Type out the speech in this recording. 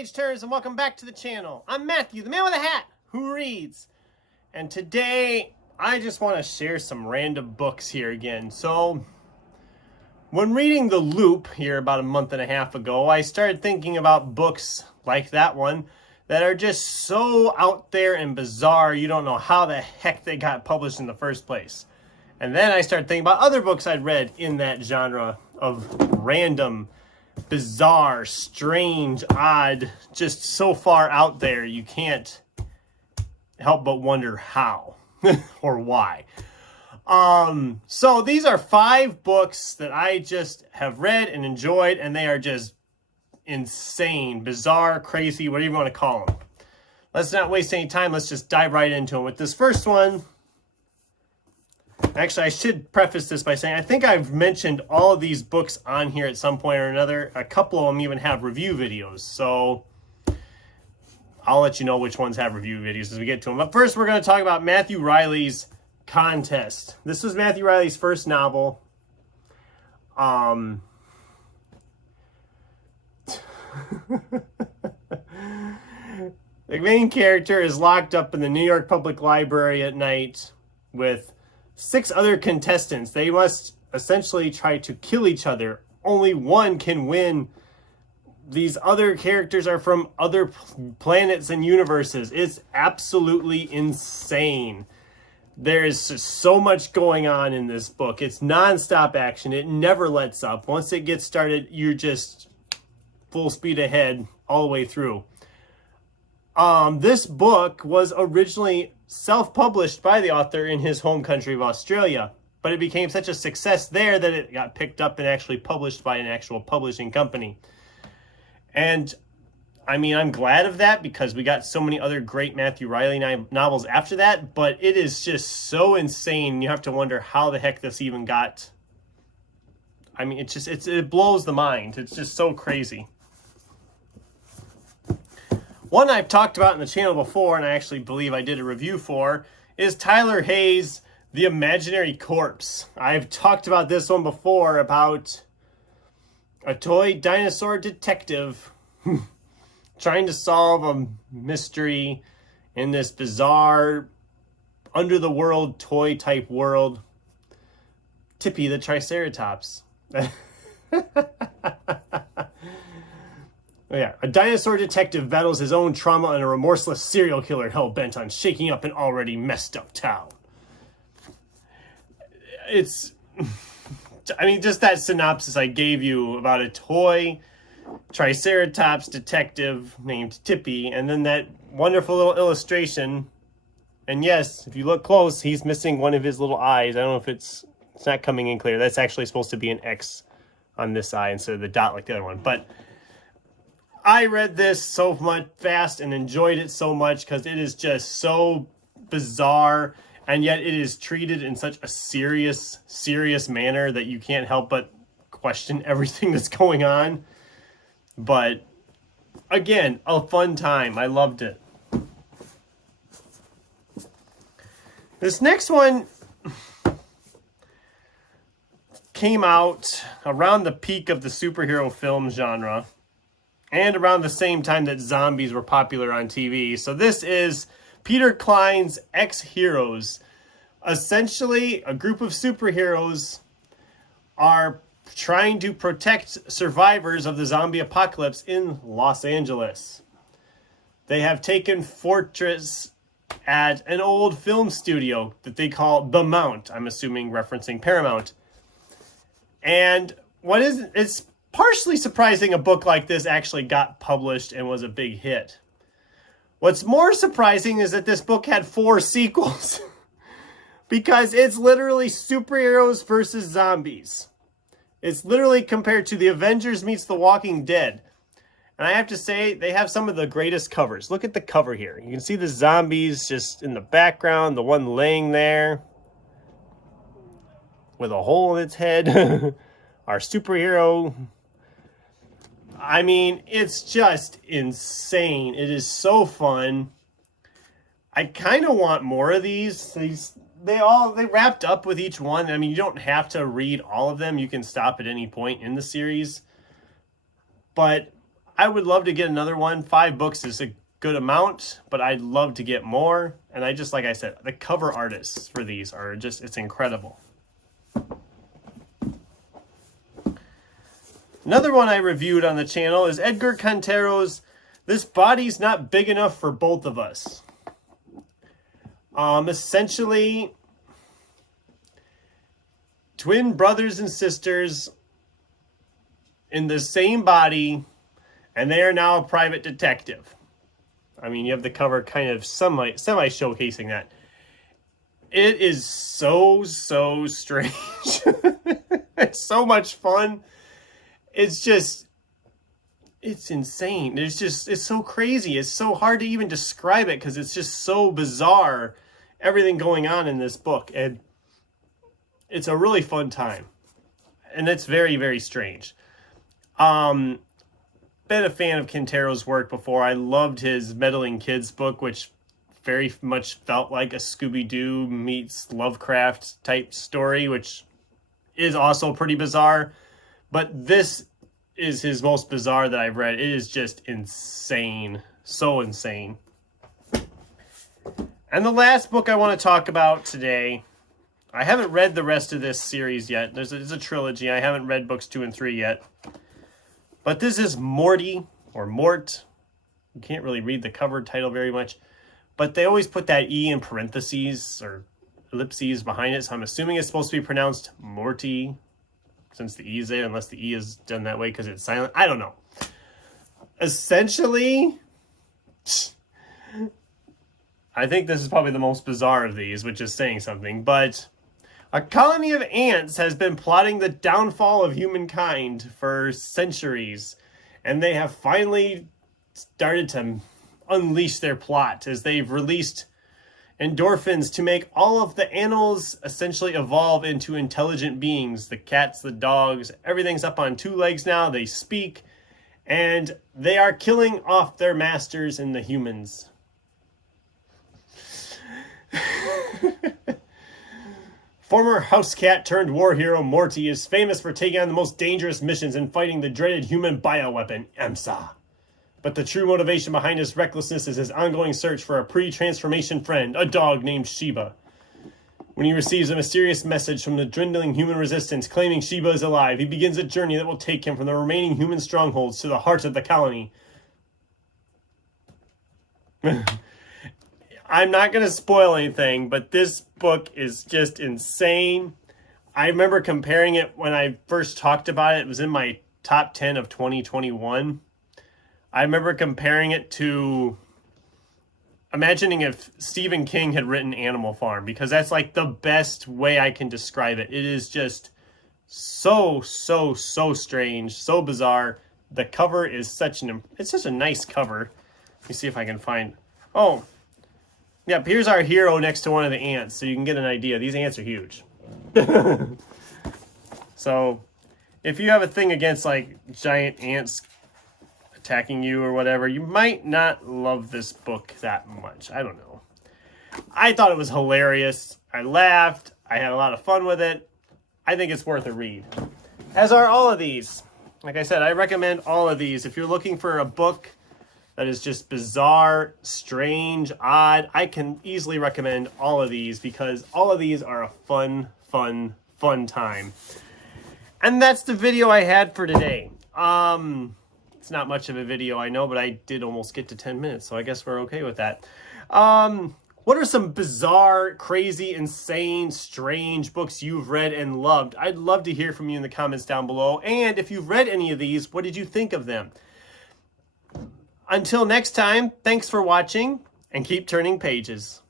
page turners, and welcome back to the channel. I'm Matthew, the man with a hat who reads. And today, I just want to share some random books here again. So, when reading The Loop here about a month and a half ago, I started thinking about books like that one that are just so out there and bizarre, you don't know how the heck they got published in the first place. And then I started thinking about other books I'd read in that genre of random, bizarre, strange, odd, just so far out there you can't help but wonder how or why. So these are 5 books that I just have read and enjoyed, and they are just insane, bizarre, crazy, whatever you want to call them. Let's not waste any time. Let's just dive right into them. With this first one, actually, I should preface this by saying I think I've mentioned all of these books on here at some point or another. A couple of them even have review videos, so I'll let you know which ones have review videos as we get to them. But first, we're going to talk about Matthew Riley's Contest. This was Matthew Riley's first novel. The main character is locked up in the New York Public Library at night with 6 other contestants. They must essentially try to kill each other. Only one can win. These other characters are from other planets and universes. It's absolutely insane. There is just so much going on in this book. It's non-stop action. It never lets up. Once it gets started, you're just full speed ahead all the way through. This book was originally self-published by the author in his home country of Australia, but it became such a success there that it got picked up and actually published by an actual publishing company. And I mean, I'm glad of that because we got so many other great Matthew Riley novels after that, but it is just so insane. You have to wonder how the heck this even got. I mean, it blows the mind. It's just so crazy. One I've talked about in the channel before, and I actually believe I did a review for, is Tyler Hayes' The Imaginary Corpse. I've talked about this one before, about a toy dinosaur detective trying to solve a mystery in this bizarre, under-the-world toy-type world. Tippy the Triceratops. Yeah, a dinosaur detective battles his own trauma and a remorseless serial killer hell-bent on shaking up an already messed-up town. I mean, just that synopsis I gave you about a toy Triceratops detective named Tippy, and then that wonderful little illustration. And yes, if you look close, he's missing one of his little eyes. I don't know if it's not coming in clear. That's actually supposed to be an X on this eye instead of the dot like the other one. But I read this so much fast and enjoyed it so much because it is just so bizarre, and yet it is treated in such a serious manner that you can't help but question everything that's going on. But again, a fun time. I loved it. This next one came out around the peak of the superhero film genre and around the same time that zombies were popular on TV. So this is Peter Klein's Ex-Heroes. Essentially, a group of superheroes are trying to protect survivors of the zombie apocalypse in Los Angeles. They have taken fortress at an old film studio that they call The Mount. I'm assuming referencing Paramount. And it's partially surprising a book like this actually got published and was a big hit. What's more surprising is that this book had 4 sequels. Because it's literally superheroes versus zombies. It's literally compared to The Avengers meets The Walking Dead. And I have to say, they have some of the greatest covers. Look at the cover here. You can see the zombies just in the background, the one laying there with a hole in its head. Our superhero. I mean, it's just insane. It is so fun. I kind of want more of these. They wrapped up with each one. I mean, you don't have to read all of them. You can stop at any point in the series. But I would love to get another one. 5 books is a good amount, but I'd love to get more. And I just, like I said, the cover artists for these are just, it's incredible. Another one I reviewed on the channel is Edgar Cantero's This Body's Not Big Enough for Both of Us. Essentially, twin brothers and sisters in the same body, and they are now a private detective. I mean, you have the cover kind of semi showcasing that. It is so strange. It's so much fun. It's just, it's insane. It's so crazy. It's so hard to even describe it because it's just so bizarre, everything going on in this book. And it's a really fun time. And it's very strange. Been a fan of Cantero's work before. I loved his Meddling Kids book, which very much felt like a Scooby-Doo meets Lovecraft type story, which is also pretty bizarre. But this is his most bizarre that I've read. It is just insane. So insane. And the last book I want to talk about today, I haven't read the rest of this series yet. There's a trilogy. I haven't read books 2 and 3 yet. But this is Morty, or Mort. You can't really read the cover title very much. But they always put that E in parentheses or ellipses behind it. So I'm assuming it's supposed to be pronounced Morty, since the E is there, unless the E is done that way because it's silent. I don't know. Essentially, I think this is probably the most bizarre of these, which is saying something. But a colony of ants has been plotting the downfall of humankind for centuries. And they have finally started to unleash their plot as they've released endorphins to make all of the animals essentially evolve into intelligent beings. The cats, the dogs, everything's up on 2 legs now. They speak, and they are killing off their masters and the humans. Former house cat turned war hero Morty is famous for taking on the most dangerous missions and fighting the dreaded human bioweapon, EMSA. But the true motivation behind his recklessness is his ongoing search for a pre-transformation friend, a dog named Sheba. When he receives a mysterious message from the dwindling human resistance claiming Sheba is alive, he begins a journey that will take him from the remaining human strongholds to the heart of the colony. I'm not going to spoil anything, but this book is just insane. I remember comparing it when I first talked about it. It was in my top 10 of 2021. I remember comparing it to, imagining if Stephen King had written Animal Farm, because that's like the best way I can describe it. It is just so strange, so bizarre. The cover is such a nice cover. Let me see if I can find, oh, yep, here's our hero next to one of the ants, so you can get an idea. These ants are huge. So, if you have a thing against like giant ants attacking you or whatever, you might not love this book that much. I don't know. I thought it was hilarious. I laughed. I had a lot of fun with it. I think it's worth a read. As are all of these. Like I said, I recommend all of these. If you're looking for a book that is just bizarre, strange, odd, I can easily recommend all of these because all of these are a fun time. And that's the video I had for today. It's not much of a video, I know, but I did almost get to 10 minutes, so I guess we're okay with that. What are some bizarre, crazy, insane, strange books you've read and loved? I'd love to hear from you in the comments down below. And if you've read any of these, what did you think of them? Until next time, thanks for watching, and keep turning pages.